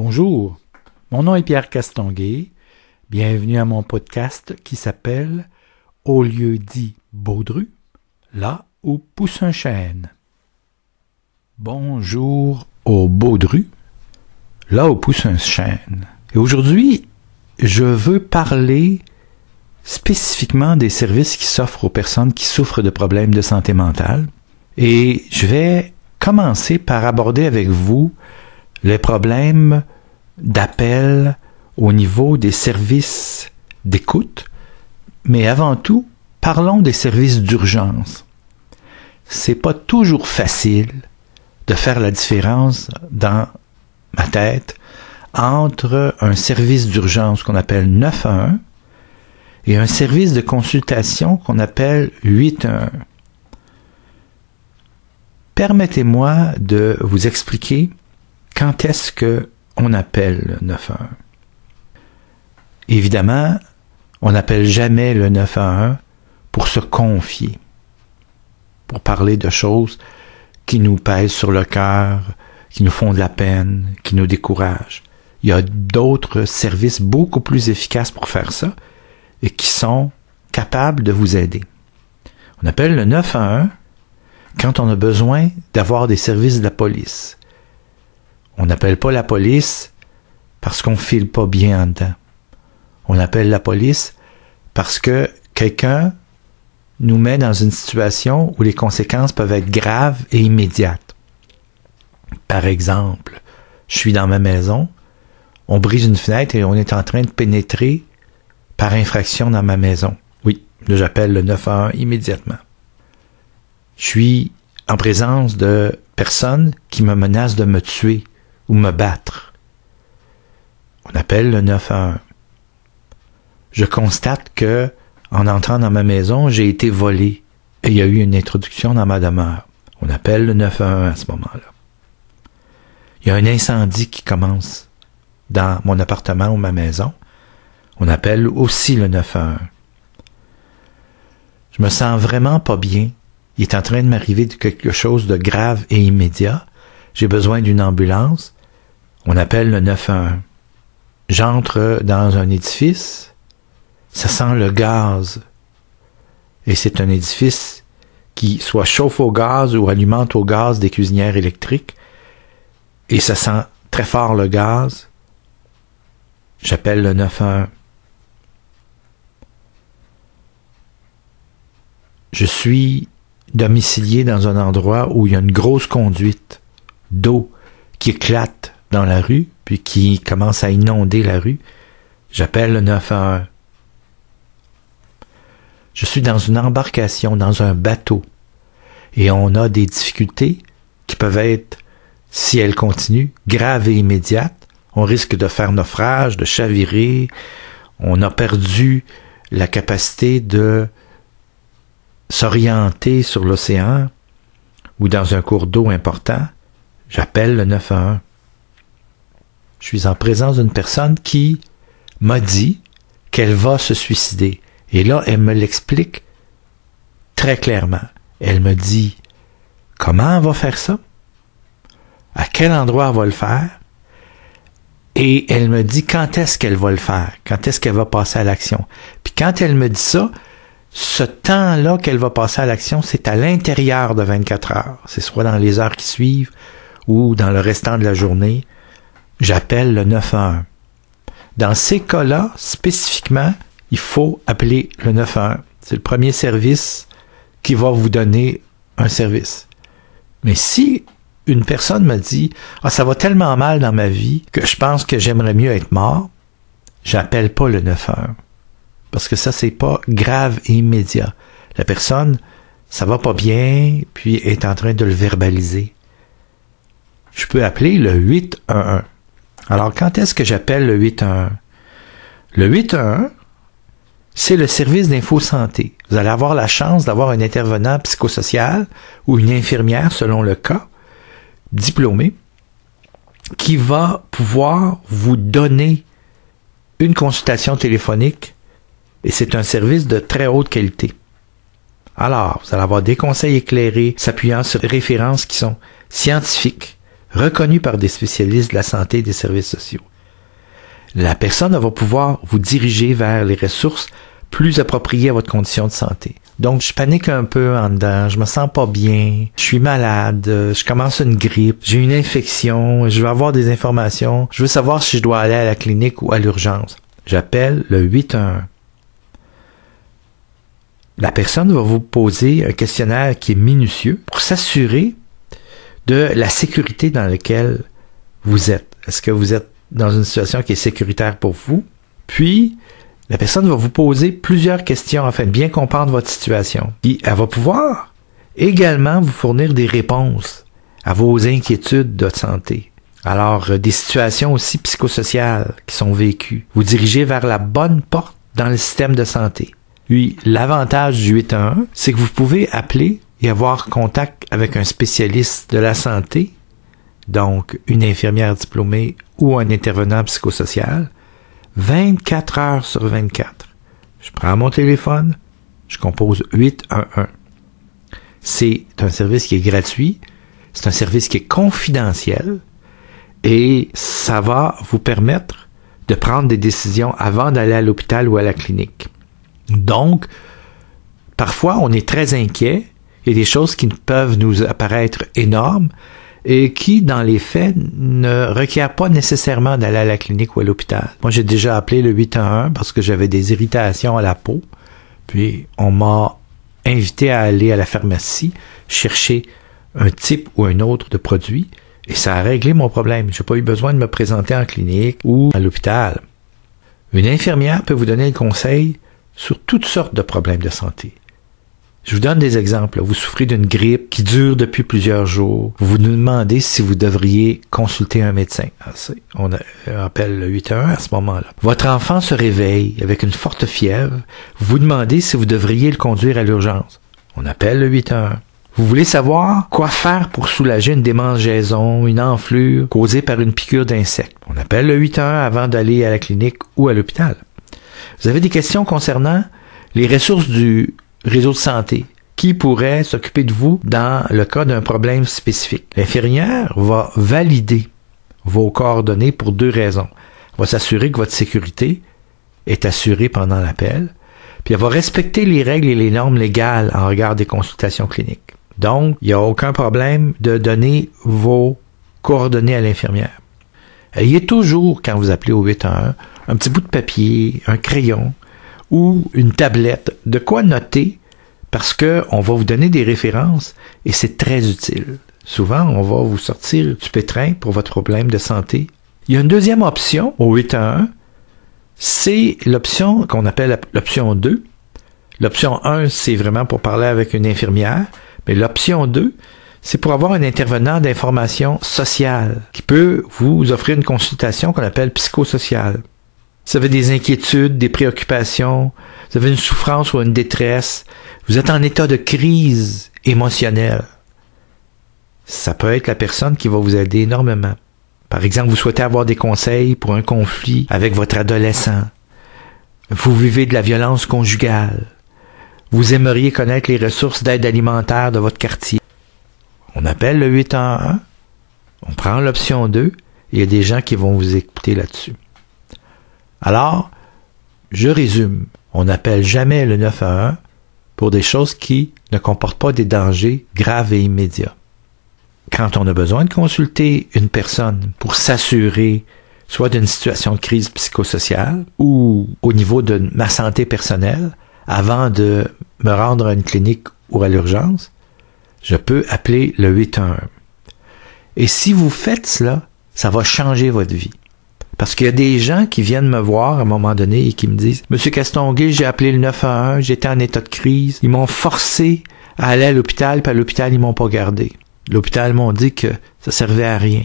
Bonjour, mon nom est Pierre Castonguay. Bienvenue à mon podcast qui s'appelle « Au lieu dit Baudru, là où pousse un chêne ». Bonjour au Baudru, là où pousse un chêne. Et aujourd'hui, je veux parler spécifiquement des services qui s'offrent aux personnes qui souffrent de problèmes de santé mentale. Et je vais commencer par aborder avec vous les problèmes d'appel au niveau des services d'écoute, mais avant tout, parlons des services d'urgence. C'est pas toujours facile de faire la différence dans ma tête entre un service d'urgence qu'on appelle 911 et un service de consultation qu'on appelle 811. Permettez-moi de vous expliquer quand est-ce qu'on appelle le 911. Évidemment, on n'appelle jamais le 911 pour se confier, pour parler de choses qui nous pèsent sur le cœur, qui nous font de la peine, qui nous découragent. Il y a d'autres services beaucoup plus efficaces pour faire ça et qui sont capables de vous aider. On appelle le 911 quand on a besoin d'avoir des services de la police. On n'appelle pas la police parce qu'on ne file pas bien en dedans. On appelle la police parce que quelqu'un nous met dans une situation où les conséquences peuvent être graves et immédiates. Par exemple, je suis dans ma maison, on brise une fenêtre et on est en train de pénétrer par infraction dans ma maison. Oui, là j'appelle le 911 immédiatement. Je suis en présence de personnes qui me menacent de me tuer ou me battre. On appelle le 911. Je constate que, en entrant dans ma maison, j'ai été volé et il y a eu une introduction dans ma demeure. On appelle le 911 à ce moment-là. Il y a un incendie qui commence dans mon appartement ou ma maison. On appelle aussi le 911. Je me sens vraiment pas bien. Il est en train de m'arriver quelque chose de grave et immédiat. J'ai besoin d'une ambulance. On appelle le 911. J'entre dans un édifice. Ça sent le gaz. Et c'est un édifice qui soit chauffe au gaz ou alimente au gaz des cuisinières électriques. Et ça sent très fort le gaz. J'appelle le 911. Je suis domicilié dans un endroit où il y a une grosse conduite d'eau qui éclate dans la rue, puis qui commence à inonder la rue. J'appelle le 911. Je suis dans une embarcation, dans un bateau, et on a des difficultés qui peuvent être, si elles continuent, graves et immédiates. On risque de faire naufrage, de chavirer. On a perdu la capacité de s'orienter sur l'océan ou dans un cours d'eau important. J'appelle le 911. Je suis en présence d'une personne qui m'a dit qu'elle va se suicider. Et là, elle me l'explique très clairement. Elle me dit comment elle va faire ça, à quel endroit elle va le faire, et elle me dit quand est-ce qu'elle va le faire, quand est-ce qu'elle va passer à l'action. Puis quand elle me dit ça, ce temps-là qu'elle va passer à l'action, c'est à l'intérieur de 24 heures. C'est soit dans les heures qui suivent ou dans le restant de la journée. J'appelle le 911. Dans ces cas-là, spécifiquement, il faut appeler le 911. C'est le premier service qui va vous donner un service. Mais si une personne me dit « Ah, ça va tellement mal dans ma vie que je pense que j'aimerais mieux être mort », j'appelle pas le 911. Parce que ça, c'est pas grave et immédiat. La personne, ça va pas bien, puis est en train de le verbaliser. Je peux appeler le 811. Alors, quand est-ce que j'appelle le 811? Le 811, c'est le service d'info-santé. Vous allez avoir la chance d'avoir un intervenant psychosocial ou une infirmière, selon le cas, diplômé, qui va pouvoir vous donner une consultation téléphonique et c'est un service de très haute qualité. Alors, vous allez avoir des conseils éclairés s'appuyant sur des références qui sont scientifiques, reconnu par des spécialistes de la santé et des services sociaux. La personne va pouvoir vous diriger vers les ressources plus appropriées à votre condition de santé. Donc, je panique un peu en dedans, je me sens pas bien, je suis malade, je commence une grippe, j'ai une infection, je veux avoir des informations, je veux savoir si je dois aller à la clinique ou à l'urgence. J'appelle le 811. La personne va vous poser un questionnaire qui est minutieux pour s'assurer de la sécurité dans laquelle vous êtes. Est-ce que vous êtes dans une situation qui est sécuritaire pour vous? Puis, la personne va vous poser plusieurs questions afin de bien comprendre votre situation. Puis, elle va pouvoir également vous fournir des réponses à vos inquiétudes de santé. Alors, des situations aussi psychosociales qui sont vécues. Vous dirigez vers la bonne porte dans le système de santé. Puis, l'avantage du 811, c'est que vous pouvez appeler et avoir contact avec un spécialiste de la santé, donc une infirmière diplômée ou un intervenant psychosocial, 24 heures sur 24. Je prends mon téléphone, je compose 811. C'est un service qui est gratuit, c'est un service qui est confidentiel et ça va vous permettre de prendre des décisions avant d'aller à l'hôpital ou à la clinique. Donc, parfois, on est très inquiet. Il y a des choses qui peuvent nous apparaître énormes et qui, dans les faits, ne requièrent pas nécessairement d'aller à la clinique ou à l'hôpital. Moi, j'ai déjà appelé le 811 parce que j'avais des irritations à la peau. Puis, on m'a invité à aller à la pharmacie chercher un type ou un autre de produit et ça a réglé mon problème. Je n'ai pas eu besoin de me présenter en clinique ou à l'hôpital. Une infirmière peut vous donner le conseil sur toutes sortes de problèmes de santé. Je vous donne des exemples. Vous souffrez d'une grippe qui dure depuis plusieurs jours. Vous vous demandez si vous devriez consulter un médecin. On appelle le 811 à ce moment-là. Votre enfant se réveille avec une forte fièvre. Vous vous demandez si vous devriez le conduire à l'urgence. On appelle le 811. Vous voulez savoir quoi faire pour soulager une démangeaison, une enflure causée par une piqûre d'insecte. On appelle le 811 avant d'aller à la clinique ou à l'hôpital. Vous avez des questions concernant les ressources du réseau de santé. Qui pourrait s'occuper de vous dans le cas d'un problème spécifique? L'infirmière va valider vos coordonnées pour deux raisons. Elle va s'assurer que votre sécurité est assurée pendant l'appel, puis elle va respecter les règles et les normes légales en regard des consultations cliniques. Donc, il n'y a aucun problème de donner vos coordonnées à l'infirmière. Ayez toujours, quand vous appelez au 811, un petit bout de papier, un crayon ou une tablette, de quoi noter, parce qu'on va vous donner des références et c'est très utile. Souvent, on va vous sortir du pétrin pour votre problème de santé. Il y a une deuxième option au 811, c'est l'option qu'on appelle l'option 2. L'option 1, c'est vraiment pour parler avec une infirmière, mais l'option 2, c'est pour avoir un intervenant d'information sociale qui peut vous offrir une consultation qu'on appelle psychosociale. Vous avez des inquiétudes, des préoccupations, vous avez une souffrance ou une détresse, vous êtes en état de crise émotionnelle. Ça peut être la personne qui va vous aider énormément. Par exemple, vous souhaitez avoir des conseils pour un conflit avec votre adolescent. Vous vivez de la violence conjugale. Vous aimeriez connaître les ressources d'aide alimentaire de votre quartier. On appelle le 811, on prend l'option 2 et il y a des gens qui vont vous écouter là-dessus. Alors, je résume, on n'appelle jamais le 911 pour des choses qui ne comportent pas des dangers graves et immédiats. Quand on a besoin de consulter une personne pour s'assurer soit d'une situation de crise psychosociale ou au niveau de ma santé personnelle, avant de me rendre à une clinique ou à l'urgence, je peux appeler le 811. Et si vous faites cela, ça va changer votre vie. Parce qu'il y a des gens qui viennent me voir à un moment donné et qui me disent « Monsieur Castonguay, j'ai appelé le 911, j'étais en état de crise. Ils m'ont forcé à aller à l'hôpital, puis à l'hôpital, ils m'ont pas gardé. L'hôpital m'ont dit que ça servait à rien.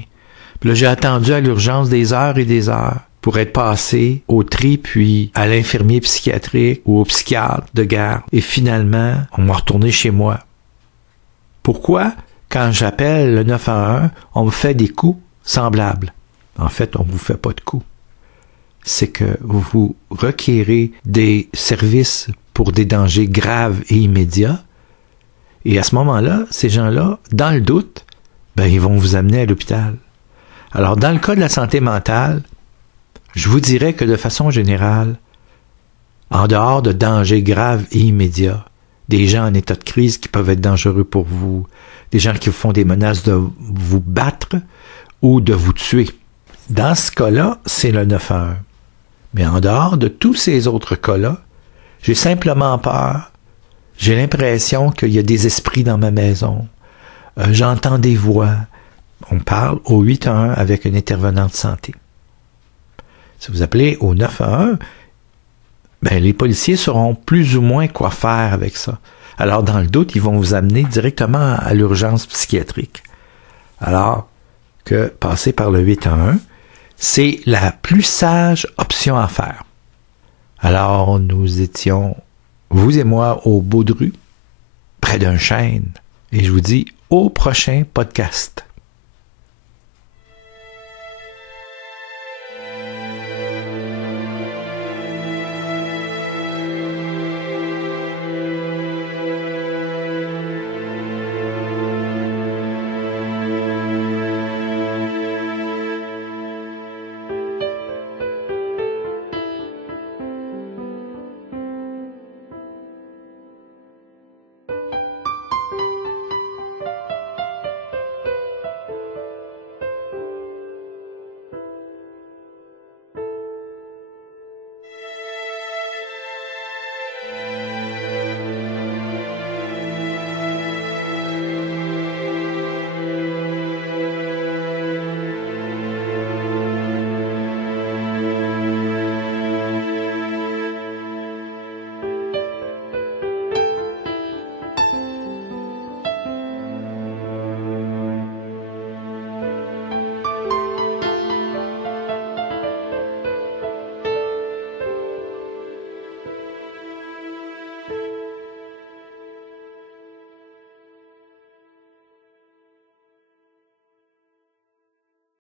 Puis là, j'ai attendu à l'urgence des heures et des heures pour être passé au tri, puis à l'infirmier psychiatrique ou au psychiatre de garde. Et finalement, on m'a retourné chez moi. Pourquoi, quand j'appelle le 911, on me fait des coups semblables? En fait, on ne vous fait pas de coups. C'est que vous requérez des services pour des dangers graves et immédiats. Et à ce moment-là, ces gens-là, dans le doute, ben ils vont vous amener à l'hôpital. Alors, dans le cas de la santé mentale, je vous dirais que de façon générale, en dehors de dangers graves et immédiats, des gens en état de crise qui peuvent être dangereux pour vous, des gens qui vous font des menaces de vous battre ou de vous tuer. Dans ce cas-là, c'est le 911. Mais en dehors de tous ces autres cas-là, j'ai simplement peur. J'ai l'impression qu'il y a des esprits dans ma maison. J'entends des voix. On parle au 811 avec un intervenant de santé. Si vous appelez au 911, ben, les policiers sauront plus ou moins quoi faire avec ça. Alors, dans le doute, ils vont vous amener directement à l'urgence psychiatrique. Alors que passer par le 811, c'est la plus sage option à faire. Alors, nous étions, vous et moi, au Baudru, près d'un chêne, et je vous dis au prochain podcast.